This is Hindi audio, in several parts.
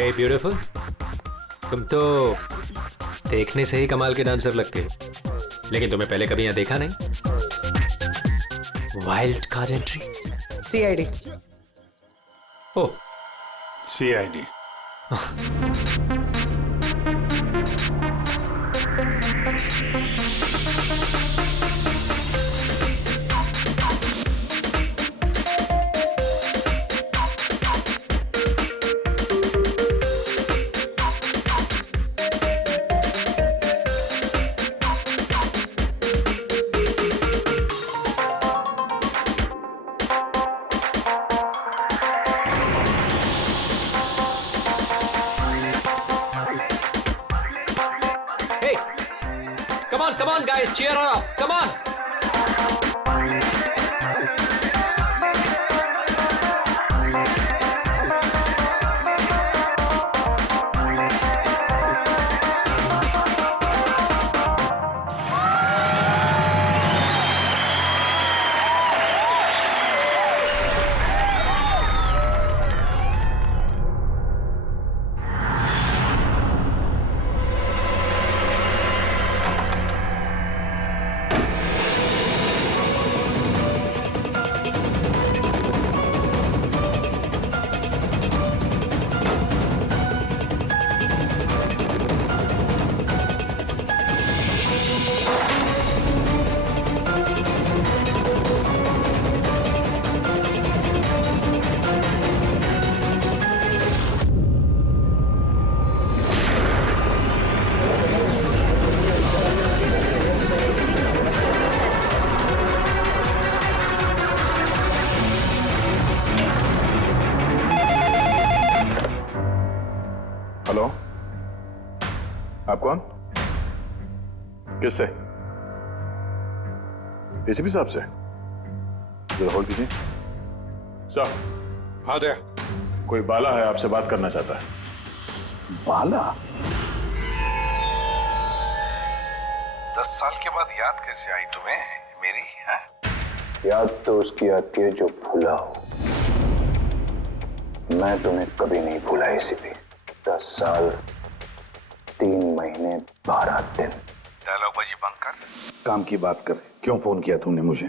हे ब्यूटीफुल, तुम तो देखने से ही कमाल के डांसर लगते हो, लेकिन तुम्हें पहले कभी यहाँ देखा नहीं। Wild card entry. CID. Oh, CID. Come on, guys, cheer her up. Come on. Hello, आप कौन? किससे? एसीपी साहब से? जरा होल्ड कीजिए। सर। हाँ दया। कोई बाला है, आपसे बात करना चाहता है। बाला? 10 साल के बाद याद कैसे आई तुम्हें मेरी? है? याद तो उसकी आती है जो भूला हो। मैं तुम्हें कभी नहीं भूला एसीपी। 10 साल 3 महीने 12 दिन। डायलॉग बाजी बंद कर, काम की बात कर। क्यों फोन किया तुमने मुझे?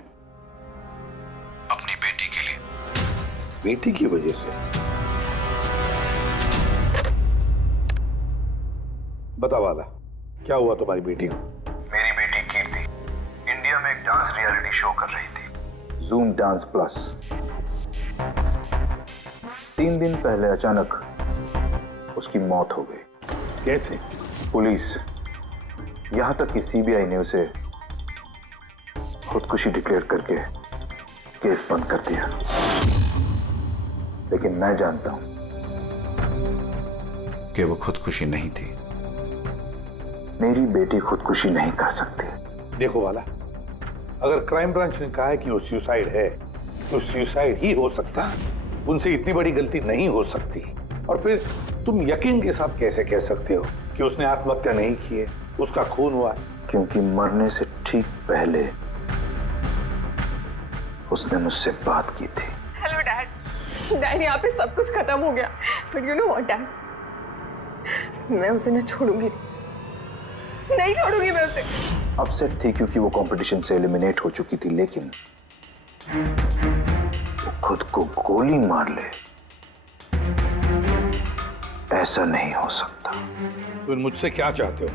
अपनी बेटी के लिए। बेटी की वजह से? बता वाला, क्या हुआ तुम्हारी बेटी को? मेरी बेटी कीर्ति इंडिया में एक डांस रियलिटी शो कर रही थी, जूम डांस प्लस। 3 दिन पहले अचानक उसकी मौत हो गई। कैसे? पुलिस, यहां तक कि सीबीआई ने उसे खुदकुशी डिक्लेयर करके केस बंद कर दिया। लेकिन मैं जानता हूं कि वो खुदकुशी नहीं थी। मेरी बेटी खुदकुशी नहीं कर सकती। देखो वाला, अगर क्राइम ब्रांच ने कहा है कि वो सुसाइड है, तो सुसाइड ही हो सकता है। उनसे इतनी बड़ी गलती नहीं हो सकती। और फिर तुम यकीन के साथ कैसे कह सकते हो कि उसने आत्महत्या नहीं की है, उसका खून हुआ? क्योंकि मरने से ठीक पहले उसने मुझसे बात की थी। Hello dad. डैड, यहाँ पे सब कुछ खत्म हो गया, but you know what dad, मैं उसे न छोड़ूंगी, नहीं छोड़ूंगी मैं उसे। अपसेट थी क्योंकि वो कंपटीशन से एलिमिनेट हो चुकी थी, लेकिन वो खुद को गोली मार ले, ऐसा नहीं हो सकता। तुम मुझसे क्या चाहते हो?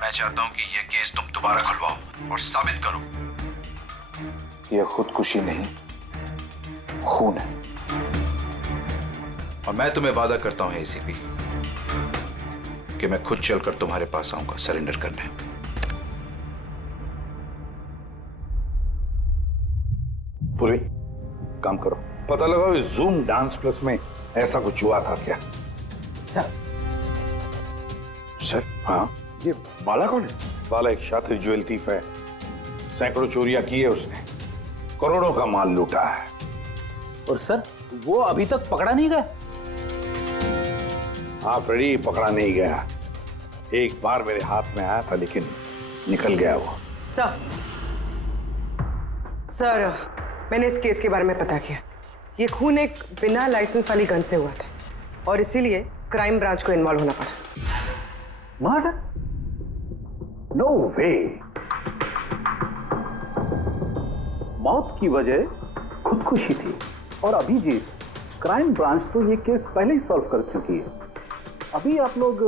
मैं चाहता हूं कि यह केस तुम दोबारा खुलवाओ और साबित करो यह खुदकुशी नहीं, खून है। और मैं तुम्हें वादा करता हूं एसीपी कि मैं खुद चलकर तुम्हारे पास आऊंगा सरेंडर करने। पूरी काम करो, पता लगाओ इस जूम डांस प्लस में ऐसा कुछ हुआ था क्या? सर, हाँ, ये बाला कौन है? बाला एक शातिर ज्वेल थीफ है। सैकड़ों चोरियां की है उसने, करोड़ों का माल लूटा है। और सर, वो अभी तक पकड़ा नहीं गया? हाँ फ्रेडी, पकड़ा नहीं गया। एक बार मेरे हाथ में आया था, लेकिन निकल गया वो। सर, मैंने इस केस के बारे में पता किया। ये खून एक बिना लाइसेंस वाली गन से हुआ था और इसीलिए क्राइम ब्रांच को इन्वॉल्व होना पड़ा। मर्डर? नो वे। मौत की वजह खुदकुशी थी और अभिजीत, क्राइम ब्रांच तो ये केस पहले ही सॉल्व कर चुकी है। अभी आप लोग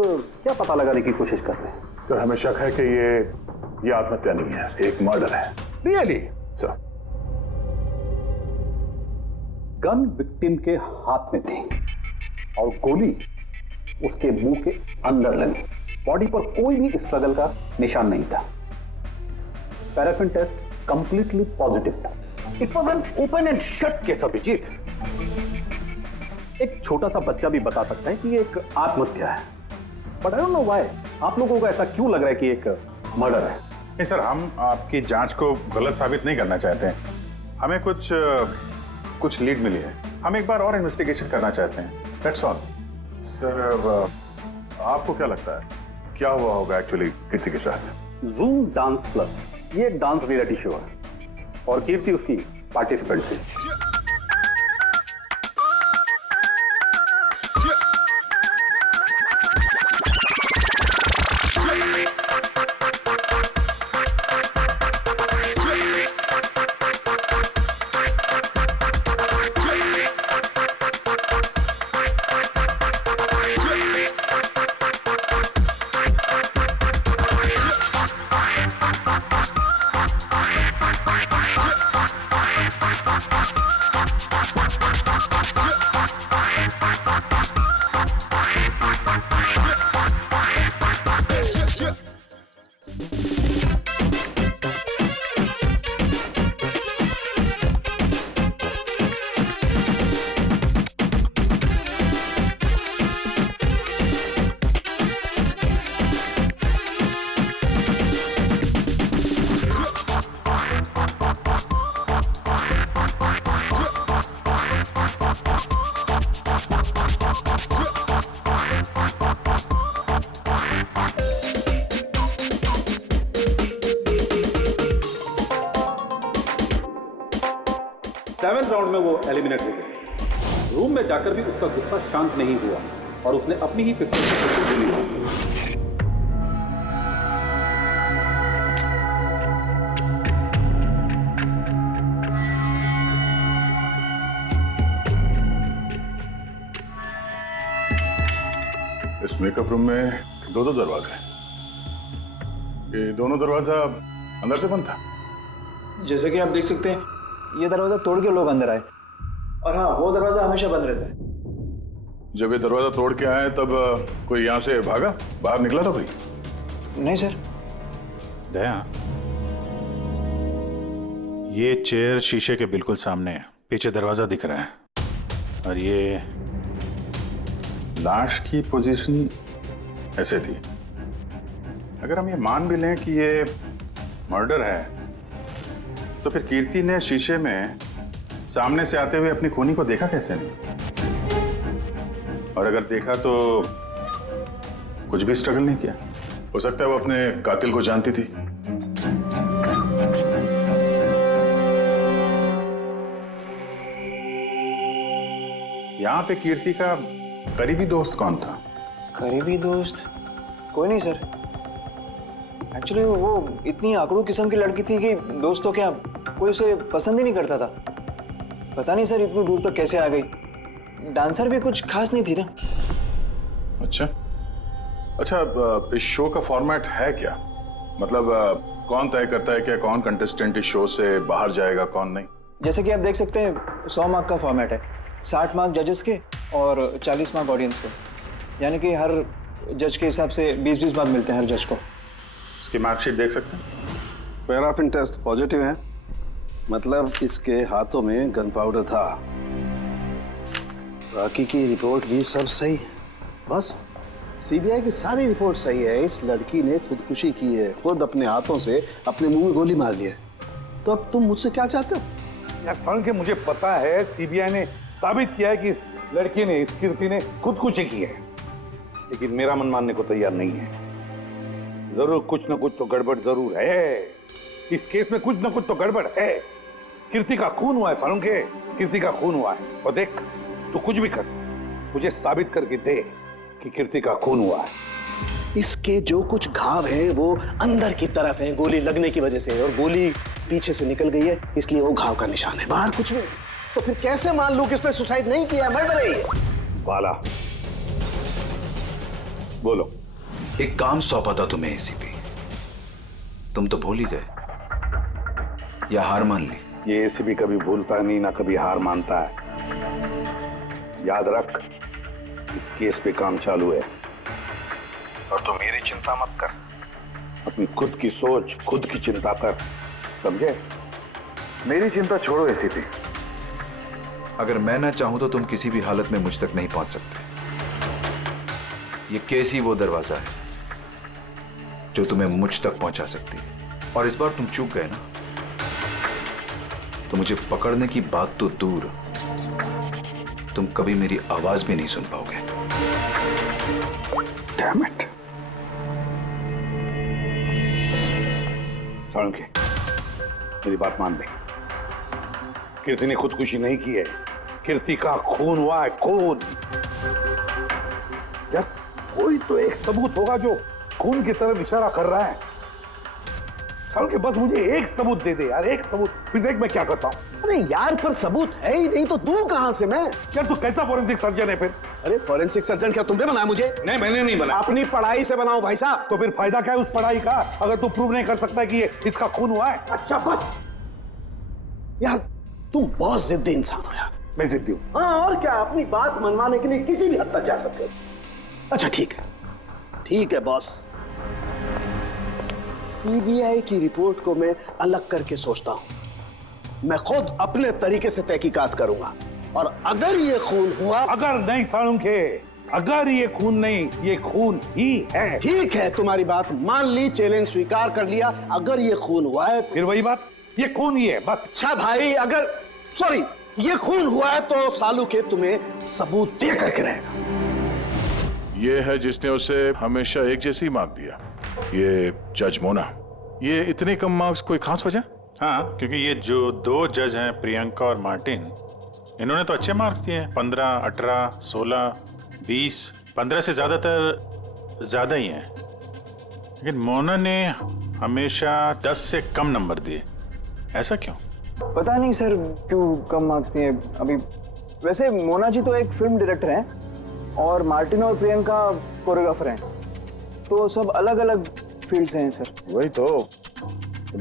क्या पता लगाने की कोशिश कर रहे हैं? सर हमें शक है कि ये आत्महत्या नहीं है, एक मर्डर है। रियली? सर गन विक्टिम के हाथ में थी और गोली उसके मुंह के अंदर लगी। बॉडी पर कोई भी स्ट्रगल का निशान नहीं था। पैराफिन टेस्ट कंप्लीटली पॉजिटिव था। It was an open and shut case Abhijeet. एक छोटा सा बच्चा भी बता सकता है कि ये एक आत्महत्या है, but I don't know why आप लोगों को ऐसा क्यों लग रहा है कि एक मर्डर है। नहीं सर, हम आपकी जांच को गलत साबित नहीं करना चाहते हैं। हमें कुछ लीड मिली है, हम एक बार और इन्वेस्टिगेशन करना चाहते हैं, दैट्स ऑल। सर आपको क्या लगता है क्या हुआ होगा एक्चुअली कीर्ति के साथ? जूम डांस प्लस ये एक डांस रियलिटी शो है और कीर्ति उसकी पार्टिसिपेंट थी। सेवेंथ राउंड में वो एलिमिनेट हो गया। रूम में जाकर भी उसका गुस्सा शांत नहीं हुआ और उसने अपनी ही पिस्तौल से गोली मारी। इस मेकअप रूम में दो दरवाजे हैं। ये दोनों दरवाजा अंदर से बंद था। जैसे कि आप देख सकते हैं ये दरवाजा तोड़ के लोग अंदर आए, और हाँ वो दरवाजा हमेशा बंद रहता है। जब ये दरवाजा तोड़ के आए तब कोई यहाँ से भागा, बाहर निकला था कोई? नहीं सर। दया, ये चेयर शीशे के बिल्कुल सामने है, पीछे दरवाजा दिख रहा है और ये लाश की पोजीशन ऐसे थी। अगर हम ये मान भी लें कि ये मर्डर है तो फिर कीर्ति ने शीशे में सामने से आते हुए अपनी खूनी को देखा कैसे नहीं? और अगर देखा तो कुछ भी स्ट्रगल नहीं किया। हो सकता है वो अपने कातिल को जानती थी। यहां पे कीर्ति का करीबी दोस्त कौन था? करीबी दोस्त कोई नहीं सर। एक्चुअली वो इतनी आकड़ू किस्म की लड़की थी कि दोस्तों क्या कोई उसे पसंद ही नहीं करता था। पता नहीं सर इतनी दूर तक कैसे आ गई। डांसर भी कुछ खास नहीं थी ना। अच्छा, इस शो का फॉर्मेट है क्या? मतलब कौन तय करता है कि कौन कंटेस्टेंट इस शो से बाहर जाएगा कौन नहीं? जैसे कि आप देख सकते हैं 100 मार्क का फॉर्मेट है। 60 मार्क जजेस के और 40 मार्क ऑडियंस को, यानी कि हर जज के हिसाब से 20-20 मार्क मिलते हैं हर जज को। इसकी मार्कशीट देख सकते हैं। पैराफिन टेस्ट पॉजिटिव है, मतलब इसके हाथों में गन पाउडर था। बाकी की रिपोर्ट भी सब सही है। बस सीबीआई की सारी रिपोर्ट सही है। इस लड़की ने खुदकुशी की है, खुद अपने हाथों से अपने मुंह में गोली मार ली है। तो अब तुम मुझसे क्या चाहते हो? यार सालुंखे, मुझे पता है सीबीआई ने साबित किया है कि इस लड़की ने, इस कीर्ति ने खुदकुशी की है, लेकिन मेरा मन मानने को तैयार नहीं है। जरूर कुछ ना कुछ तो गड़बड़ जरूर है। इस केस में कुछ ना कुछ तो गड़बड़ है। कीर्ति का खून हुआ है सालुंखे, कीर्ति का खून हुआ है। और देख, तू कुछ भी कर, मुझे साबित करके दे कि कीर्ति का खून हुआ है। इसके जो कुछ घाव हैं वो अंदर की तरफ हैं गोली लगने की वजह से, और गोली पीछे से निकल गई है, इसलिए वो घाव का निशान है, बाहर कुछ भी नहीं। तो फिर कैसे मान लूं कि इसने सुसाइड नहीं किया, मर्डर है ये? बाला, बोलो। एक काम सौंपा था तुम्हें एसीपी, तुम तो भूल ही गए या हार मान ली? ये एसीपी कभी भूलता नहीं, ना कभी हार मानता है। याद रख, इस केस पे काम चालू है और तू मेरी चिंता मत कर, अपनी खुद की सोच, खुद की चिंता कर, समझे? मेरी चिंता छोड़ो एसीपी। अगर मैं ना चाहूं तो तुम किसी भी हालत में मुझ तक नहीं पहुंच सकते। ये केस ही वो दरवाजा है जो तुम्हें मुझ तक पहुंचा सकती है, और इस बार तुम चूक गए ना, तो मुझे पकड़ने की बात तो दूर, तुम कभी मेरी आवाज भी नहीं सुन पाओगे। Damn it. साळुंखे, मेरी बात मान ले। कीर्ति ने खुदकुशी नहीं की है, कीर्ति का खून हुआ है, खून। यार कोई तो एक सबूत होगा जो खून की तरफ इशारा कर रहा है। साळुंखे, बस मुझे एक सबूत दे दे यार, एक सबूत, फिर देख मैं क्या करता हूं। अरे यार, पर सबूत है ही नहीं तो दूं कहां से मैं? यार तू कैसा फॉरेंसिक सर्जन है फिर? अरे फॉरेंसिक सर्जन क्या तुमने बनाया मुझे? नहीं, मैंने नहीं बनाया। अपनी पढ़ाई से बनाओ भाई साहब। तो फिर फायदा क्या है उस पढ़ाई का, अगर तू प्रूव नहीं कर सकता कि ये इसका खून हुआ है? अच्छा बस यार, तुम बहुत जिद्दी इंसान हो यार। मैं जिद्दी हूं? हाँ, और क्या, अपनी बात मनवाने के लिए किसी भी हद तक जा सकते हो। अच्छा ठीक है बॉस, सीबीआई की रिपोर्ट को मैं अलग करके सोचता हूं। मैं खुद अपने तरीके से तहकीकात करूंगा, और अगर ये खून हुआ। अगर नहीं साळुंखे, अगर ये खून नहीं, ये खून ही है। ठीक है, तुम्हारी बात मान ली, चैलेंज स्वीकार कर लिया। अगर ये खून हुआ है फिर वही बात, ये खून ही है बस। अच्छा भाई, अगर सॉरी ये खून हुआ है तो सालूखे तुम्हें सबूत दे करके रहेगा। ये है जिसने उसे हमेशा एक जैसी मार्क दिया, ये जज मोना। ये इतने कम मार्क्स कोई खास वजह? हाँ, क्योंकि ये जो दो जज हैं, प्रियंका और मार्टिन, इन्होंने तो अच्छे मार्क्स दिए हैं, 15, 18, 16, 20, 15 से ज्यादातर ज्यादा ही हैं। लेकिन मोना ने हमेशा 10 से कम नंबर दिए, ऐसा क्यों? पता नहीं सर क्यों कम मार्क्स दिए अभी। वैसे मोना जी तो एक फिल्म डायरेक्टर हैं और मार्टिन और प्रियंका कोरियोग्राफर हैं, तो सब अलग अलग फील्ड से हैं सर। वही तो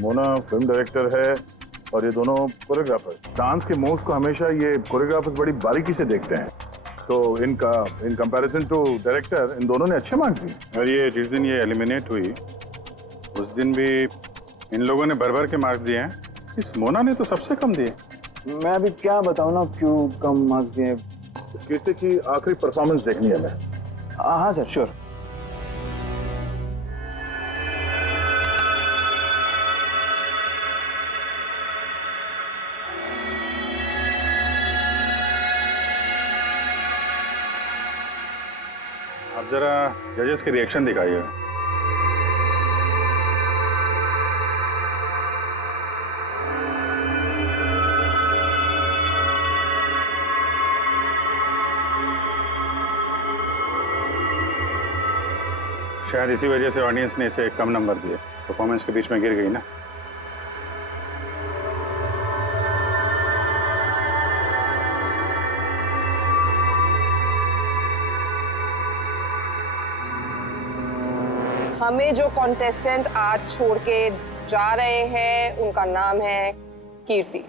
मोना फिल्म डायरेक्टर है और ये दोनों कोरियोग्राफर। डांस के मूव्स को हमेशा ये कोरियोग्राफर्स बड़ी बारीकी से देखते हैं, तो इन कंपैरिजन टू डायरेक्टर इन दोनों ने अच्छे मार्क्स दिए। और ये जिस दिन ये एलिमिनेट हुई उस दिन भी इन लोगों ने भर भर के मार्क्स दिए हैं, इस मोना ने तो सबसे कम दिए। मैं अभी क्या बताऊं ना क्यों कम मार्क्स दिए। इस कीर्ति की आखिरी परफॉर्मेंस देखनी है हमें। हाँ सर, श्योर। आप जरा जजेस के रिएक्शन दिखाइए। शायद इसी वजह से ऑडियंस ने इसे कम नंबर दिए, परफॉर्मेंस के बीच में गिर गई ना। हमें जो कॉन्टेस्टेंट आज छोड़ के जा रहे हैं उनका नाम है कीर्ति।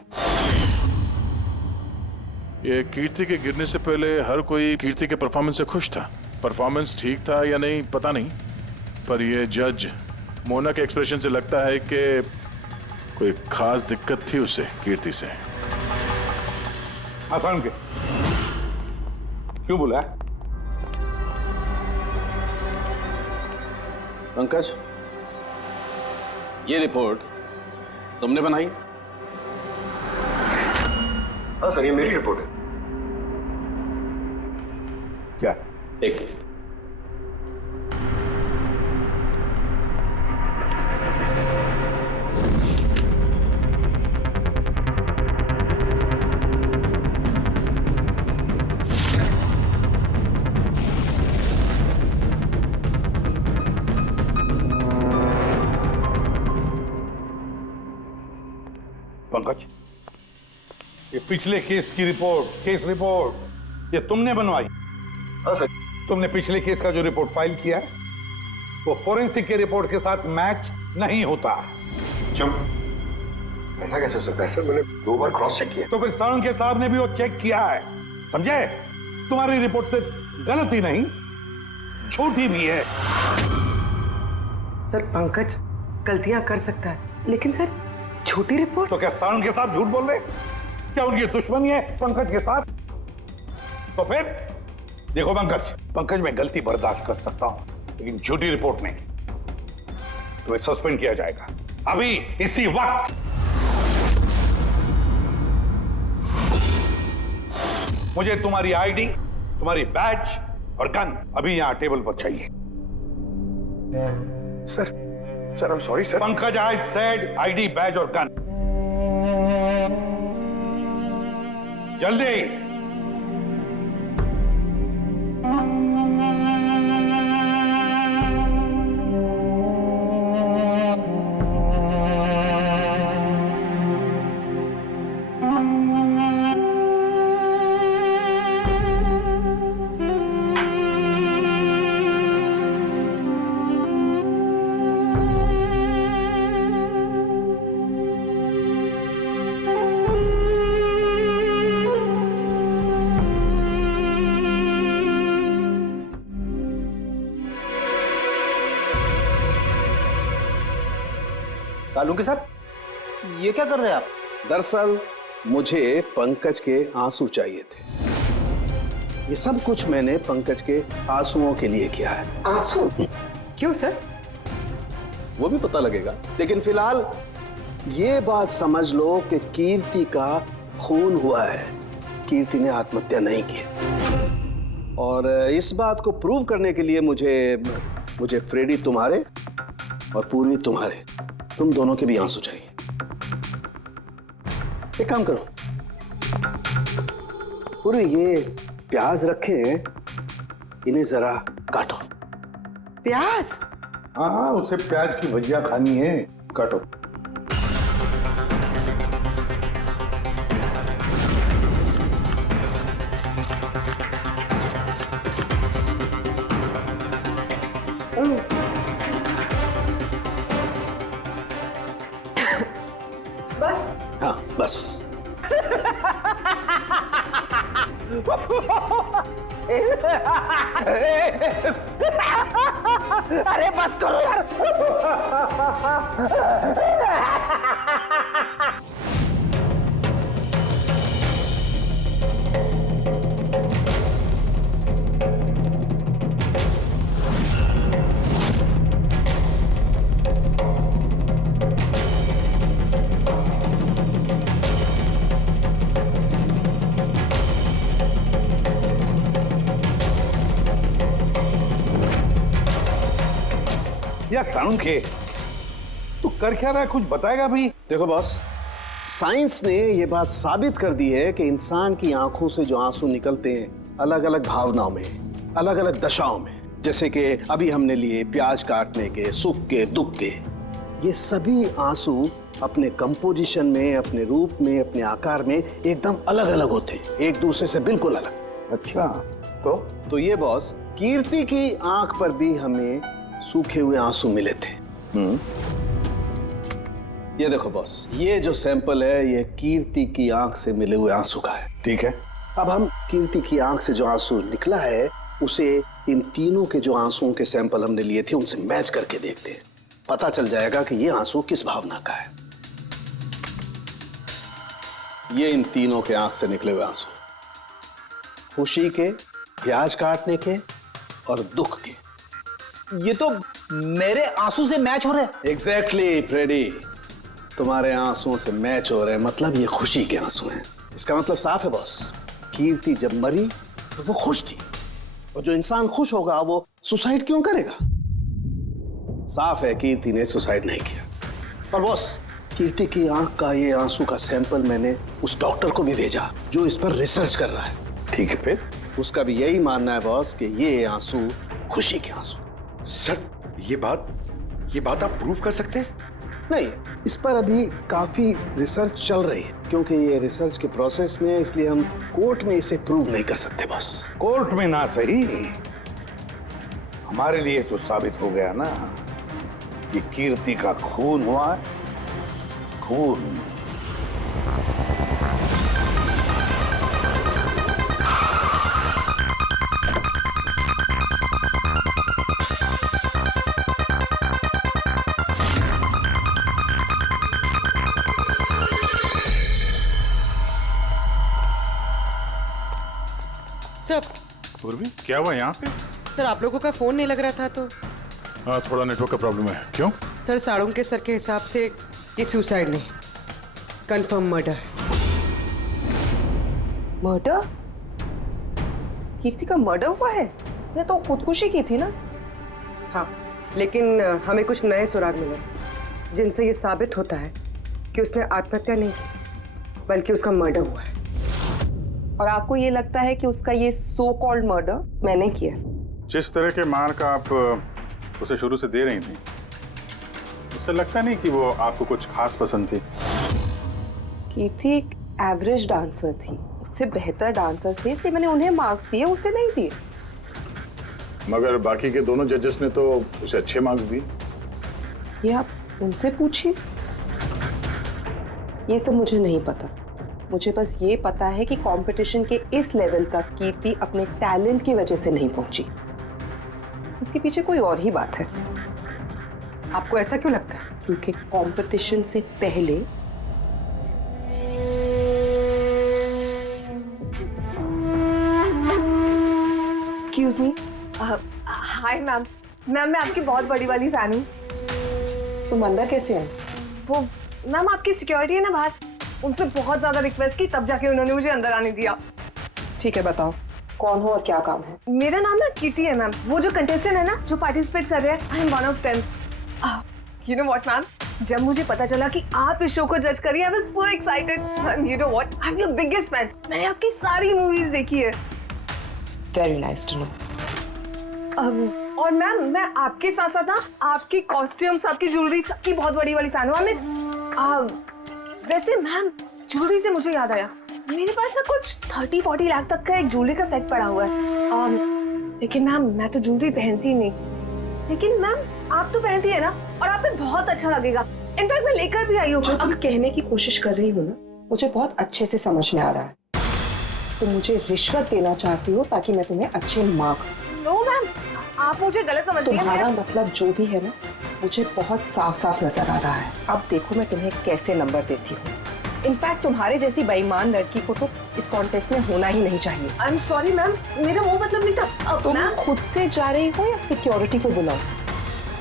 ये कीर्ति के गिरने से पहले हर कोई कीर्ति के परफॉर्मेंस से खुश था। परफॉर्मेंस ठीक था या नहीं पता नहीं, पर ये जज मोना के एक्सप्रेशन से लगता है कि कोई खास दिक्कत थी उसे कीर्ति से। आसान के क्यों बोला? पंकज, ये रिपोर्ट तुमने बनाई? हाँ सर, ये मेरी रिपोर्ट है। क्या? एक मिनट। पंकज, ये पिछले केस की रिपोर्ट, केस रिपोर्ट ये तुमने बनवाई? हाँ सर। तुमने पिछले केस का जो रिपोर्ट फाइल किया है वो फोरेंसिक के रिपोर्ट के साथ मैच नहीं होता। क्यों? ऐसा कैसे हो सकता है सर? मैंने 2 बार क्रॉस चेक किया। तो फिर साळुंखे साहब ने भी वो चेक किया है, समझे? तुम्हारी रिपोर्ट सिर्फ गलत ही नहीं, झूठी भी है। सर पंकज गलतियां कर सकता है, लेकिन सर छोटी रिपोर्ट। तो क्या साळुंखे साहब झूठ बोल रहे? क्या उनकी दुश्मनी है पंकज के साथ? तो फिर देखो पंकज मैं गलती बर्दाश्त कर सकता हूं, लेकिन झूठी रिपोर्ट नहीं। तो सस्पेंड किया जाएगा अभी इसी वक्त। मुझे तुम्हारी आईडी, तुम्हारी बैज और गन अभी यहां टेबल पर चाहिए। Sir I am sorry sir. Pankaj, I said ID, badge और गन। जल्दी। सालुंखे साहब, ये क्या कर रहे हैं आप? दरअसल मुझे पंकज के आंसू चाहिए थे। ये सब कुछ मैंने पंकज के आंसुओं के लिए किया है। आंसू? क्यों सर? वो भी पता लगेगा, लेकिन फिलहाल ये बात समझ लो कि कीर्ति का खून हुआ है। कीर्ति ने आत्महत्या नहीं की। और इस बात को प्रूव करने के लिए मुझे फ्रेडी तुम्हारे और पूर्वी तुम्हारे, तुम दोनों के भी आंसू चाहिए। एक काम करो, पूरी ये प्याज रखे हैं, इन्हें जरा काटो। प्याज? हाँ, उसे प्याज की भजिया खानी है, काटो। बस? हाँ बस। अरे बस करो यार। यार साळुंखे, तू कर क्या रहा है? कुछ बताएगा भी? देखो बॉस, साइंस ने ये बात साबित कर दी है कि इंसान की आंखों से जो आंसू निकलते हैं अलग अलग भावनाओं में, अलग अलग दशाओं में, जैसे कि अभी हमने लिए प्याज काटने के, सुख के, दुख के, ये सभी आंसू अपने कंपोजिशन में, अपने रूप में, अपने आकार में एकदम अलग अलग होते हैं, एक दूसरे से बिल्कुल अलग। अच्छा, तो ये बॉस, कीर्ति की आंख पर भी हमें सूखे हुए आंसू मिले थे। ये देखो बॉस, ये जो सैंपल है ये कीर्ति की आंख से मिले हुए आंसू का है। ठीक है। अब हम कीर्ति की आंख से जो आंसू निकला है उसे इन तीनों के जो आंसुओं के सैंपल हमने लिए थे उनसे मैच करके देखते हैं, पता चल जाएगा कि ये आंसू किस भावना का है। ये इन तीनों के आंख से निकले हुए आंसू, खुशी के, प्याज काटने के और दुख के। ये तो मेरे आंसू से मैच हो रहे हैं। एग्जैक्टली फ्रेडी, तुम्हारे आंसुओं से मैच हो रहे हैं, मतलब ये खुशी के आंसू हैं। इसका मतलब साफ है बॉस, कीर्ति जब मरी तो वो खुश थी, और जो इंसान खुश होगा वो सुसाइड क्यों करेगा? साफ है कीर्ति ने सुसाइड नहीं किया। और बॉस, कीर्ति की आंख का ये आंसू का सैंपल मैंने उस डॉक्टर को भी भेजा जो इस पर रिसर्च कर रहा है। ठीक है, फिर उसका भी यही मानना है बॉस कि ये आंसू खुशी के आंसू। सर, ये बात आप प्रूव कर सकते हैं? नहीं, इस पर अभी काफी रिसर्च चल रही है, क्योंकि ये रिसर्च के प्रोसेस में है, इसलिए हम कोर्ट में इसे प्रूव नहीं कर सकते बॉस। कोर्ट में ना सही, हमारे लिए तो साबित हो गया ना कि कीर्ति का खून हुआ है। खून। सर पूर्वी क्या हुआ यहाँ पे? सर आप लोगों का फोन नहीं लग रहा था तो हाँ, थोड़ा नेटवर्क का प्रॉब्लम है। क्यों? सर साड़ों के सर के हिसाब से ये सुसाइड नहीं, कंफर्म मर्डर है। मर्डर? कीर्ति का मर्डर हुआ है? उसने तो खुदकुशी की थी ना? हाँ, लेकिन हमें कुछ नए सुराग मिले जिनसे ये साबित होता है कि उसने आत्महत्या नहीं की बल्कि उसका मर्डर हुआ है। और आपको ये लगता है कि उसका ये सो कॉल्ड मर्डर मैंने किया? जिस तरह के मार का आप उसे शुरू से दे रही थी, उससे लगता नहीं कि वो आपको कुछ खास पसंद थी। कीर्ति एक एवरेज डांसर थी, उससे बेहतर डांसर्स थे, इसलिए मैंने उन्हें मार्क्स दिए, उसे नहीं दिए। मगर बाकी के दोनों जजेस ने तो उसे अच्छे मार्क्स दिए। ये आप उनसे पूछिए, ये सब मुझे नहीं पता। मुझे बस ये पता है कि कंपटीशन के इस लेवल तक कीर्ति अपने टैलेंट की वजह से नहीं पहुंची। इसके पीछे कोई और ही बात है। आपको ऐसा क्यों लगता है? क्योंकि कंपटीशन से पहले एक्सक्यूज मी, हाय मैम। मैं आपकी बहुत बड़ी वाली फैन हूँ। तुम अंदर कैसे आए? वो मैम आपकी सिक्योरिटी है ना बाहर, उनसे बहुत ज्यादा रिक्वेस्ट की, तब जाके उन्होंने मुझे अंदर आने दिया। ठीक है, बताओ कौन हो और क्या काम है? मेरा नाम ना कीर्ति है मैम। वो जो कंटेस्टेंट है ना जो पार्टिसिपेट कर रहे हैं, I am one of them. You know what ma'am, जब मुझे पता चला कि आप इस शो को जज करिए, I was so excited. Ma'am you know what, I am your biggest fan. मैंने आपकी सारी मूवीज देखी है। Very nice to know. और मैम मैं आपके साथ साथ ना आपकी कॉस्ट्यूम्स, आपकी ज्वेलरी, सबकी बहुत बड़ी वाली फैन हूँ। वैसे मैम ज्वेलरी से मुझे याद आया, मेरे पास ना कुछ 30-40 लाख तक का एक ज्वेलरी का सेट पड़ा हुआ है। लेकिन मैम मैं तो ज्वेलरी पहनती नहीं। लेकिन मैम आप तो पहनती है ना, और आप पे बहुत अच्छा लगेगा। इनफैक्ट मैं लेकर भी आई हूँ। जो तुम कहने की कोशिश कर रही हो ना, मुझे बहुत अच्छे से समझ में आ रहा है। तुम मुझे रिश्वत देना चाहती हो ताकि मैं तुम्हें अच्छे मार्क्स। नो मैम, आप मुझे गलत समझ रही हैं। तुम्हारा मतलब जो भी है ना, मुझे बहुत साफ साफ नजर आ रहा है। अब देखो मैं तुम्हें कैसे नंबर देती हूँ। इनफैक्ट तुम्हारे जैसी बेईमान लड़की को तो इस कॉन्टेस्ट में होना ही नहीं चाहिए। आई एम सॉरी मैम, मेरा वो मतलब नहीं था। तुम खुद से जा रही हो या सिक्योरिटी को बुलाओ?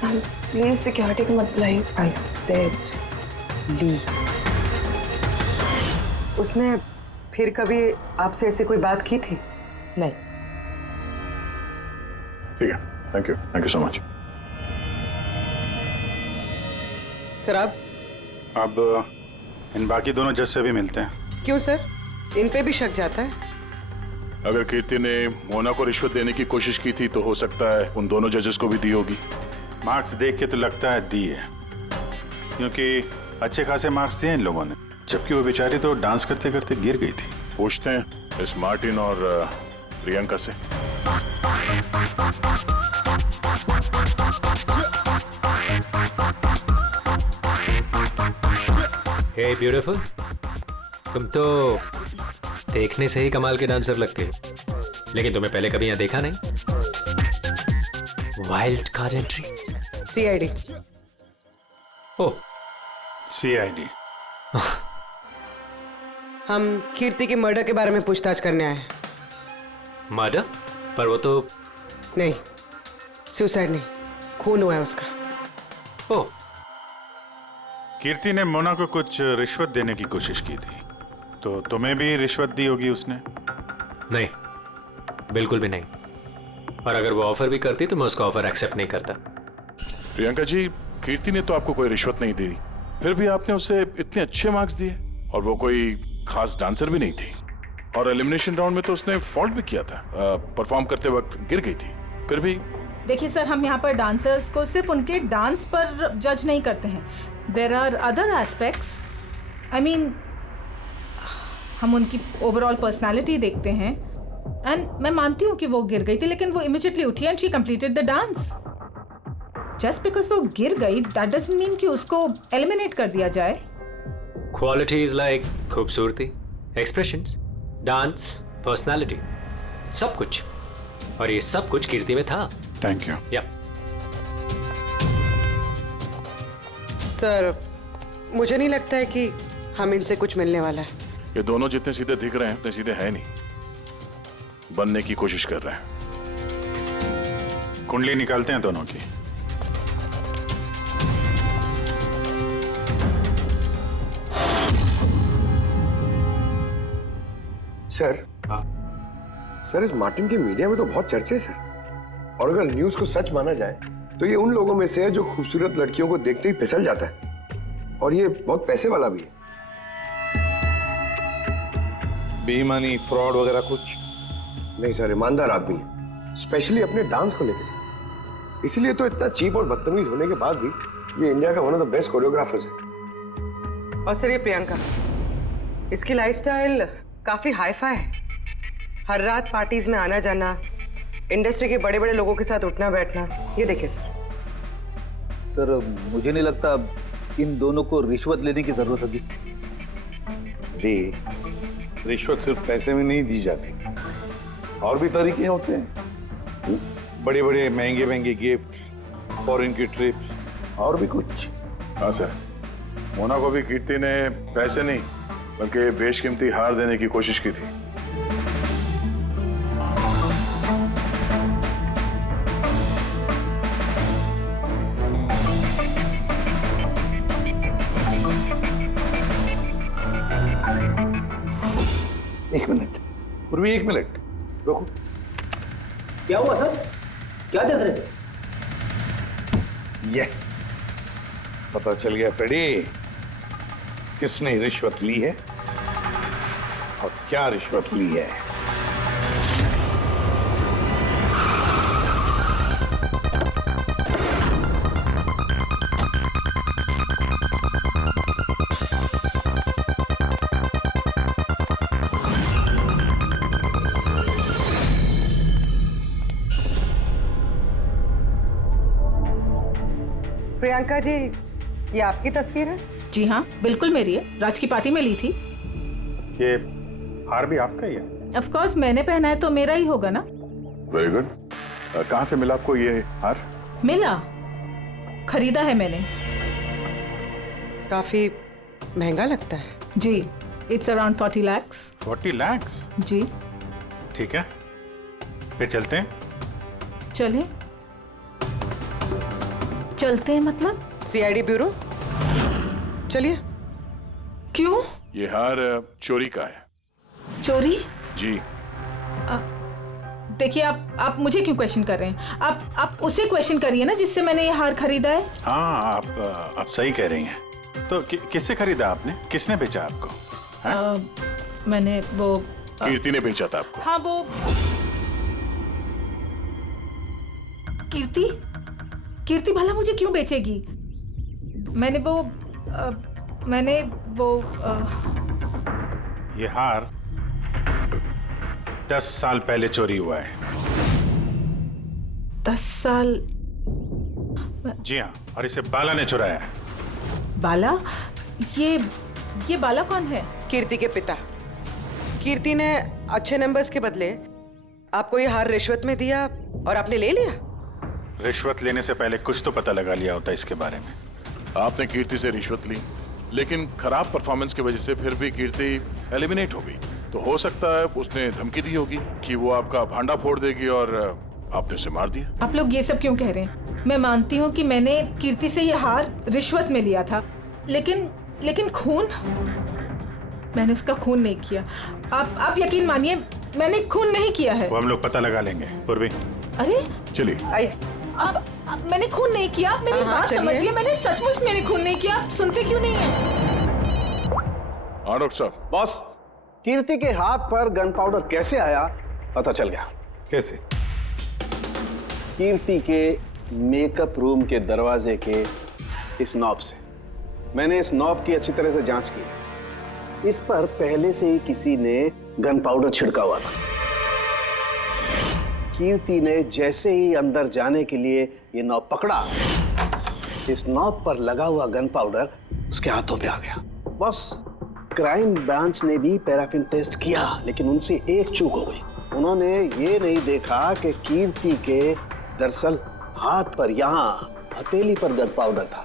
मैम प्लीज सिक्योरिटी को मत बुलाइए। आई सेड ली। उसने फिर कभी आपसे ऐसे कोई बात की थी? नहीं। ठीक है, thank you so much. Sir आप अब इन बाकी दोनों जज से भी मिलते हैं। क्यों सर, इन पे भी शक जाता है? अगर कीर्ति ने मोना को रिश्वत देने की कोशिश की थी तो हो सकता है उन दोनों जजेस को भी दी होगी। मार्क्स देख के तो लगता है दी है, क्योंकि अच्छे खासे मार्क्स दिए इन लोगों ने, जबकि वो बेचारी तो डांस करते करते गिर गई थी। पूछते हैं इस मार्टिन और प्रियंका से। हे ब्यूटीफुल, तुम तो देखने से ही कमाल के डांसर लगते हो, लेकिन तुम्हें पहले कभी यहाँ देखा नहीं। Wild card entry, CID। ओह CID। हम कीर्ति के मर्डर के बारे में पूछताछ करने आए हैं। मर्डर? पर वो तो नहीं, सुसाइड नहीं, खून हुआ है उसका। ओह, कीर्ति ने मोना को कुछ रिश्वत देने की कोशिश की थी, तो तुम्हें भी रिश्वत दी होगी उसने? नहीं, बिल्कुल भी नहीं। और अगर वो ऑफर भी करती तो मैं उसका ऑफर एक्सेप्ट नहीं करता। प्रियंका जी, कीर्ति ने तो आपको कोई रिश्वत नहीं दी, फिर भी आपने उसे इतने अच्छे मार्क्स दिए, और वो कोई खास डांसर भी नहीं थी, और एलिमिनेशन राउंड में तो उसने फॉल्ट भी किया था, परफॉर्म करते वक्त गिर गई थी, फिर भी देखिए सर, हम यहाँ पर डांसर्स को सिर्फ उनके डांस पर जज नहीं करते हैं. There are other aspects. I mean, हम उनकी ओवरऑल पर्सनालिटी देखते हैं. एंड मैं मानती हूँ कि वो गिर गई थी, लेकिन वो इमीडिएटली उठी and she completed the dance. Just because वो गिर गई दैट डजंट मीन कि उसको एलिमिनेट कर दिया जाए. क्वालिटीज लाइक खूबसूरती, एक्सप्रेशंस, डांस, पर्सनालिटी, सब कुछ. और ये सब कुछ कीर्ति में था. Thank you. या सर, मुझे नहीं लगता है कि हम इनसे कुछ मिलने वाला है. ये दोनों जितने सीधे दिख रहे हैं उतने सीधे है नहीं. बनने की कोशिश कर रहे हैं. कुंडली निकालते हैं दोनों की. सर, सर इस मार्टिन के मीडिया में तो बहुत चर्चे हैं सर. और अगर न्यूज को सच माना जाए तो ये उन लोगों में से है जो खूबसूरत लड़कियों को देखते ही फिसल जाता है. और ये बहुत पैसे वाला भी है. बेईमानी, फ्रॉड वगैरह कुछ नहीं सर, ईमानदार आदमी है, स्पेशली अपने डांस को लेकर सर. इसीलिए तो इतना चीप और बदतमीज होने के बाद भी ये इंडिया का one of the best choreographers है. और सर, ये प्रियंका, इसकी लाइफस्टाइल काफी हाई-फाई है. हर रात पार्टीज में आना जाना, इंडस्ट्री के बड़े बड़े लोगों के साथ उठना बैठना. ये देखिए सर. सर, मुझे नहीं लगता इन दोनों को रिश्वत लेने की जरूरत होगी. रिश्वत सिर्फ पैसे में नहीं दी जाती, और भी तरीके होते हैं. बड़े बड़े महंगे महंगे गिफ्ट, फॉरेन की ट्रिप्स, और भी कुछ. हाँ सर, मोना को भी कीर्ति ने पैसे नहीं बल्कि बेशकीमती हार देने की कोशिश की थी. एक मिनट पूर्वी, एक मिनट रुको. क्या हुआ सर? क्या देख रहे थे? यस, पता चल गया फ्रेडी किसने रिश्वत ली है और क्या रिश्वत ली है. प्रियंका जी, ये आपकी तस्वीर है? जी हाँ, बिल्कुल मेरी है. राज की पार्टी में ली थी. ये हार भी आपका ही है? ऑफ कोर्स, मैंने पहना है तो मेरा ही होगा ना. Very good. कहाँ से मिला आपको ये हार? मिला, खरीदा है मैंने. काफी महंगा लगता है. जी, इट्स अराउंड 40 lakhs. 40 lakhs? जी. ठीक है, फिर चलते हैं. चलें? चलते हैं मतलब? CID bureau. चलिए. क्यों? ये हार चोरी का है. चोरी? जी. देखिए, आप मुझे क्यों क्वेश्चन कर रहे हैं? आप उसे क्वेश्चन करिए ना जिससे मैंने ये हार खरीदा है. हाँ, आप सही कह रही हैं. तो किससे खरीदा आपने? किसने बेचा आपको? मैंने वो कीर्ति ने बेचा था आपको. हाँ, वो कीर्ति भला मुझे क्यों बेचेगी? मैंने वो ये हार 10 साल पहले चोरी हुआ है. 10 साल? जी हाँ, और इसे बाला ने चुराया है. बाला? ये बाला कौन है? कीर्ति के पिता. कीर्ति ने अच्छे नंबर्स के बदले आपको ये हार रिश्वत में दिया और आपने ले लिया. रिश्वत लेने से पहले कुछ तो पता लगा लिया होता इसके बारे में. आपने कीर्ति से रिश्वत ली, लेकिन खराब परफॉर्मेंस की वजह से फिर भी कीर्ति एलिमिनेट हो गई. तो हो सकता है उसने धमकी दी होगी कि वो आपका भांडा फोड़ देगी और आपने उसे मार दिया. आप लोग ये सब क्यों कह रहे हैं? मैं मानती हूँ कि मैंने कीर्ति से ये हार रिश्वत में लिया था, लेकिन खून? मैंने उसका खून नहीं किया. आप यकीन मानिए, मैंने खून नहीं किया है. वो हम लोग पता लगा लेंगे. पूर्वी, अरे चलिए. आइए. अब मैंने खून नहीं किया. आप मेरी बात समझिए, मैंने सचमुच मैंने खून नहीं किया. आप सुनते क्यों नहीं हैं? डॉक्टर साहब. बॉस, कीर्ति के हाथ पर गन पाउडर कैसे आया पता चल गया. कैसे? कीर्ति के मेकअप रूम के दरवाजे के इस नॉब से। मैंने इस नॉब की अच्छी तरह से जांच की। इस पर पहले से ही किसी ने गन पाउडर छिड़का हुआ था। कीर्ति ने जैसे ही अंदर जाने के लिए ये नॉब पकड़ा, इस नॉब पर लगा हुआ गन पाउडर उसके हाथों पे आ गया। बस क्राइम ब्रांच ने भी पैराफिन टेस्ट किया, लेकिन उनसे एक चूक हो गई। उन्होंने ये नहीं देखा कि कीर्ति के दरअसल हाथ पर, यहाँ हथेली पर गन पाउडर था।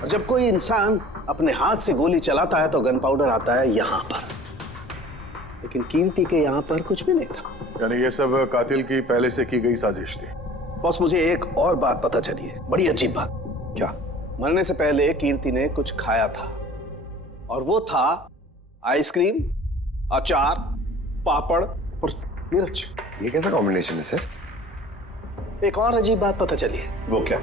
और जब कोई इंसान अपने हाथ से गोली चलाता है तो गन पाउडर आता है यहाँ पर, लेकिन कीर्ति के यहाँ पर कुछ भी नहीं था। यानी ये सब कातिल की पहले से की गई साजिश थी। बॉस, मुझे एक और बात पता चली है, बड़ी अजीब बात। क्या? मरने से पहले कीर्ति ने कुछ खाया था, और वो था आइसक्रीम, अचार, पापड़ और मिर्च। ये कैसा कॉम्बिनेशन है सर? एक और अजीब बात पता चली है। वो क्या?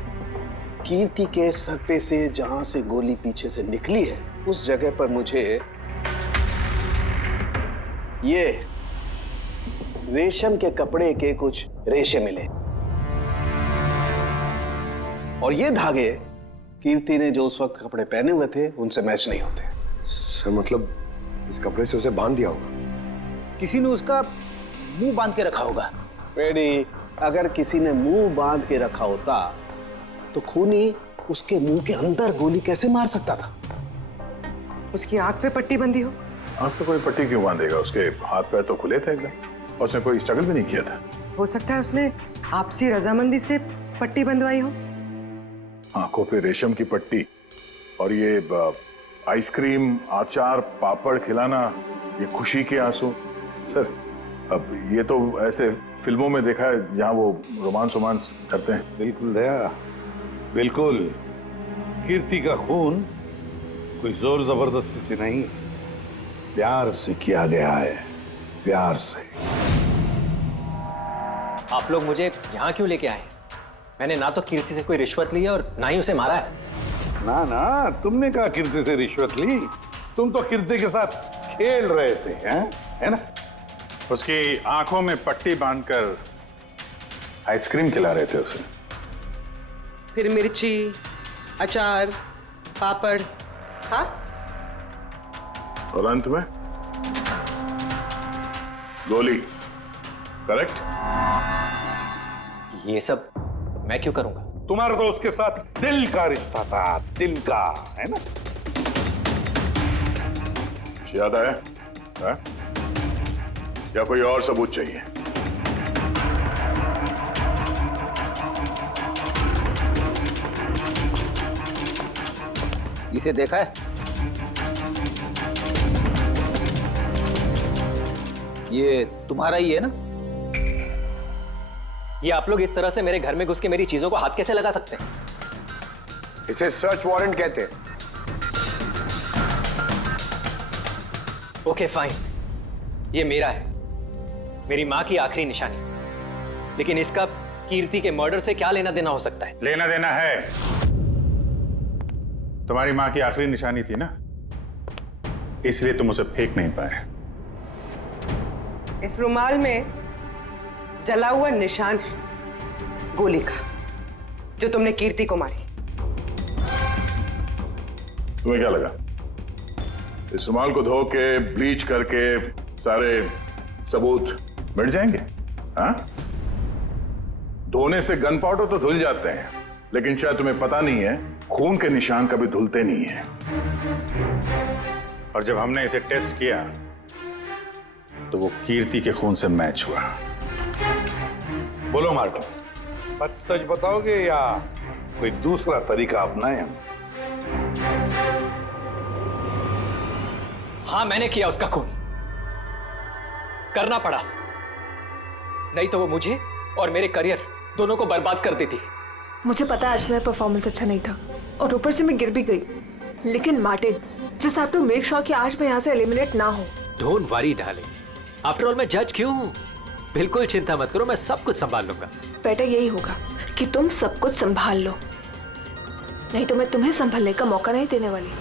कीर्ति के सर पे से जहां से गोली पीछे से निकली है, उस जगह पर मुझे ये रेशम के कपड़े के कुछ रेशे मिले, और ये धागे कीर्ति ने जो उस वक्त कपड़े पहने हुए थे उनसे मैच नहीं होते। सर मतलब इस कपड़े से उसे बांध दिया होगा। किसी ने उसका मुंह बांध के रखा होगा। पेडी, अगर किसी ने मुंह बांध के रखा होता तो खूनी उसके मुंह के अंदर गोली कैसे मार सकता था? उसकी आंख पे पट्टी बंधी हो। आंख पे कोई पट्टी क्यों बांधेगा? उसके हाथ पैर तो खुले थे एकदम, और उसने कोई स्ट्रगल भी नहीं किया था। हो सकता है उसने आपसी रजामंदी से पट्टी बंधवाई हो। आंखों पे रेशम की पट्टी और ये आइसक्रीम, अचार, पापड़ खिलाना, ये खुशी के आंसू। सर, अब ये तो ऐसे फिल्मों में देखा है जहां वो रोमांस करते हैं। बिल्कुल दया, बिल्कुल। कीर्ति का खून कोई जोर जबरदस्ती से नहीं, प्यार से किया गया है, प्यार से। आप लोग मुझे यहाँ क्यों लेके आए? मैंने ना तो कीर्ति से कोई रिश्वत ली है और ना ही उसे मारा है। ना ना, तुमने कहा कीर्ति से रिश्वत ली? तुम तो कीर्ति के साथ खेल रहे थे, हैं? है ना? उसकी आंखों में पट्टी बांधकर आइसक्रीम खिला रहे थे उसे। फिर मिर्ची, अचार, पापड़, हाँ? और अंत में गोली। करेक्ट? ये सब मैं क्यों करूंगा? तुम्हारा तो उसके साथ दिल का रिश्ता था, दिल का, है ना? याद आया? है? या कोई और सबूत चाहिए? इसे देखा है? ये तुम्हारा ही है ना? ये आप लोग इस तरह से मेरे घर में घुस के मेरी चीजों को हाथ कैसे लगा सकते हैं? इसे सर्च वारंट कहते हैं। ओके फाइन, ये मेरा है, मेरी माँ की आखिरी निशानी। लेकिन इसका कीर्ति के मर्डर से क्या लेना देना हो सकता है? लेना देना है। तुम्हारी माँ की आखिरी निशानी थी ना, इसलिए तुम उसे फेंक नहीं पाए। इस रुमाल में जला हुआ निशान है गोली का, जो तुमने कीर्ति को मारी। तुम्हें क्या लगा इस रुमाल को धो के ब्लीच करके सारे सबूत मिट जाएंगे? हाँ? धोने से गन पाउडर तो धुल जाते हैं, लेकिन शायद तुम्हें पता नहीं है खून के निशान कभी धुलते नहीं हैं। और जब हमने इसे टेस्ट किया तो वो कीर्ति के खून से मैच हुआ। बोलो मार्को, सच सच बताओगे या कोई दूसरा तरीका अपनाएं हम? हाँ, मैंने किया उसका खून, करना पड़ा, नहीं तो वो मुझे और मेरे करियर दोनों को बर्बाद कर देती। मुझे पता है आज मेरा परफॉर्मेंस अच्छा नहीं था और ऊपर से मैं गिर भी गई, लेकिन Martin, just have to make sure कि आज मैं यहाँ से एलिमिनेट ना हो। Don't worry darling, after all मैं जज क्यों हूँ? बिल्कुल चिंता मत करो, मैं सब कुछ संभाल लूंगा। बेटा यही होगा कि तुम सब कुछ संभाल लो, नहीं तो मैं तुम्हें संभालने का मौका नहीं देने वाली।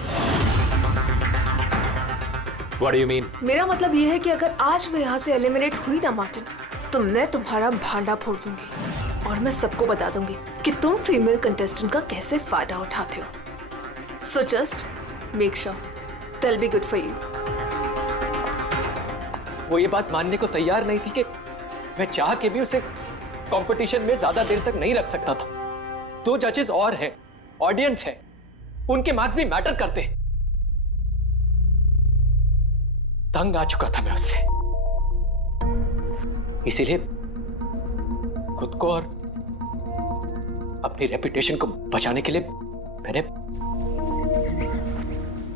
What do you mean? मेरा मतलब ये है कि अगर आज मैं यहाँ से एलिमिनेट हुई ना मार्टिन, तो मैं तुम्हारा भांडा फोड़ दूंगी और मैं सबको बता दूंगी कि तुम फीमेल कंटेस्टेंट का कैसे फायदा उठाते हो। So just make sure that be good for you. वो ये बात मानने को तैयार नहीं थी कि मैं चाह के भी उसे कंपटीशन में ज्यादा देर तक नहीं रख सकता था। 2 जजेस और हैं, ऑडियंस है, उनके मार्क्स भी मैटर करते हैं। तंग आ चुका था मैं उससे, इसीलिए खुद को और अपनी रेपुटेशन को बचाने के लिए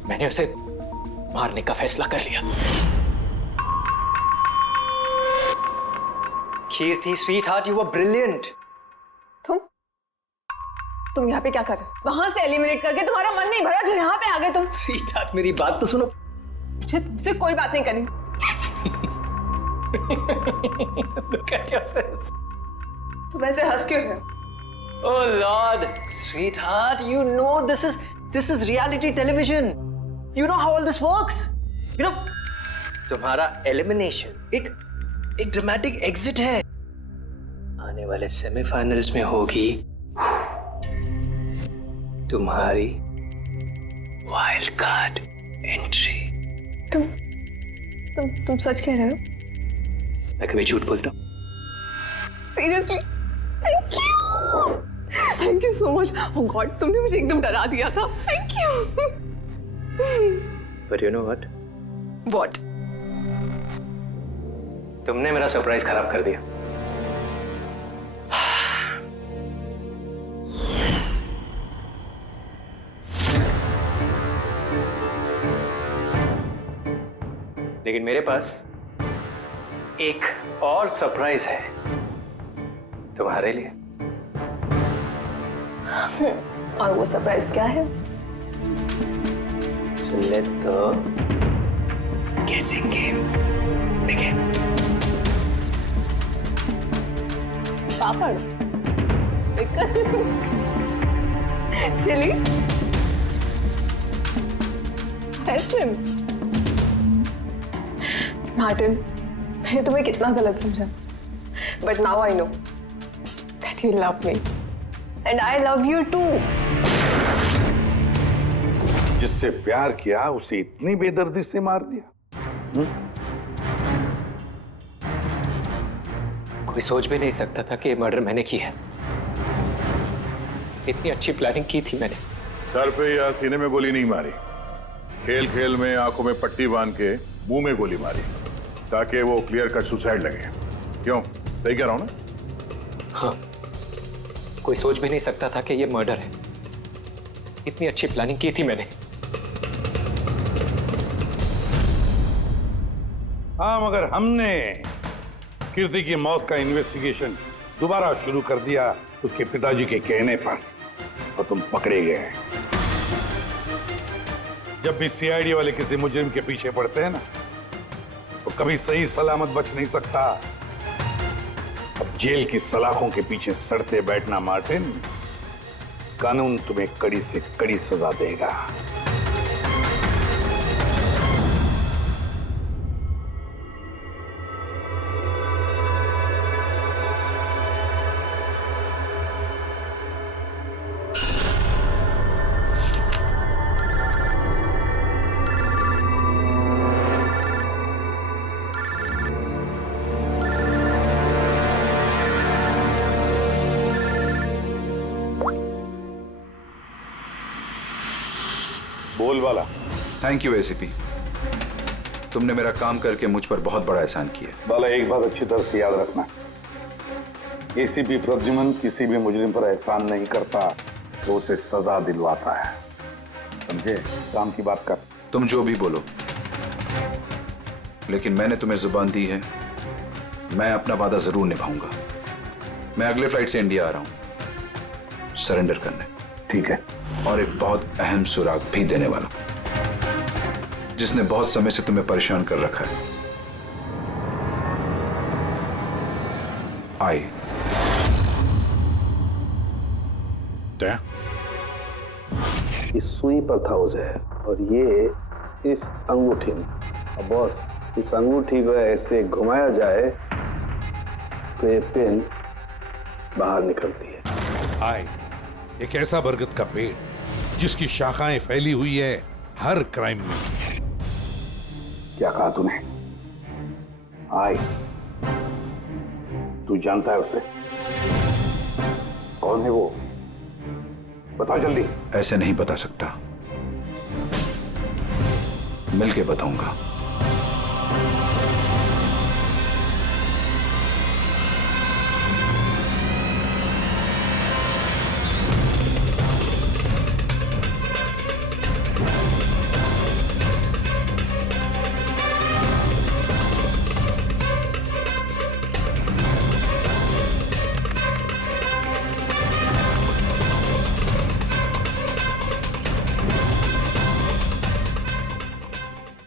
मैंने उसे मारने का फैसला कर लिया। कीर्ति स्वीटहार्ट, यू वर ब्रिलियंट। तुम यहाँ पे क्या कर रहे हो? वहां से एलिमिनेट करके तुम्हारा मन नहीं भरा जो यहाँ पे आ गए तुम। स्वीटहार्ट मेरी बात तो सुनो। मुझे तुमसे कोई बात नहीं करनी। Look at yourself. तुम ऐसे हंस क्यों रहे हो? Oh Lord, sweetheart, you know this is reality television. You know how all this works. You know, तुम्हारा एलिमिनेशन एक ड्रामेटिक एग्जिट है। आने वाले सेमीफाइनल्स में होगी तुम्हारी वाइल्ड कार्ड एंट्री। तुम सच कह रहे हो? मैं कभी झूठ बोलता हूँ? Seriously? Thank you so much. Oh God, तुमने मुझे एकदम डरा दिया था। Thank you. But you know what? What? तुमने मेरा सरप्राइज खराब कर दिया। लेकिन मेरे पास एक और सरप्राइज है तुम्हारे लिए। और वो सरप्राइज क्या है? So let the guessing game begin. Papad, chilli, ice cream. Martin, मैंने तुम्हें कितना गलत समझा, but now I know that you love me and I love you too. जिससे प्यार किया उसे इतनी बेदर्दी से मार दिया। कोई सोच भी नहीं सकता था कि ये मर्डर मैंने किया है। इतनी अच्छी प्लानिंग की थी मैंने। सर पे या सीने में गोली नहीं मारी, खेल खेल में आंखों में पट्टी बांध के मुंह में गोली मारी ताकि वो क्लियर कट सुसाइड लगे। क्यों, सही कह रहा हूं ना? हाँ, कोई सोच भी नहीं सकता था कि ये मर्डर है। इतनी अच्छी प्लानिंग की थी मैंने। हाँ, मगर हमने कीर्ति की मौत का इन्वेस्टिगेशन दोबारा शुरू कर दिया उसके पिताजी के कहने पर, और तुम पकड़े गए। जब भी सीआईडी वाले किसी मुजरिम के पीछे पड़ते हैं ना, तो कभी सही सलामत बच नहीं सकता। अब जेल की सलाखों के पीछे सड़ते बैठना मार्टिन, कानून तुम्हें कड़ी से कड़ी सजा देगा। बोल वाला। थैंक यू एसीपी, तुमने मेरा काम करके मुझ पर बहुत बड़ा एहसान किया। बाला, एक बात अच्छी तरह से याद रखना, एसीपी प्रद्युमन किसी भी मुजरिम पर एहसान नहीं करता, तो उसे सजा दिलवाता है। समझे? काम की बात कर। तुम जो भी बोलो, लेकिन मैंने तुम्हें जुबान दी है, मैं अपना वादा जरूर निभाऊंगा। मैं अगले फ्लाइट से इंडिया आ रहा हूं सरेंडर करने। ठीक है। और एक बहुत अहम सुराग भी देने वाला, जिसने बहुत समय से तुम्हें परेशान कर रखा है। आई ये सुई पर था उसे, और ये इस अंगूठी में। अब बॉस, इस अंगूठी को ऐसे घुमाया जाए तो ये पिन बाहर निकलती है। आय एक ऐसा बरगद का पेड़ जिसकी शाखाएं फैली हुई है हर क्राइम में। क्या कहा तूने? आय, तू जानता है उसे? कौन है वो? बता जल्दी। ऐसे नहीं बता सकता, मिलके बताऊंगा।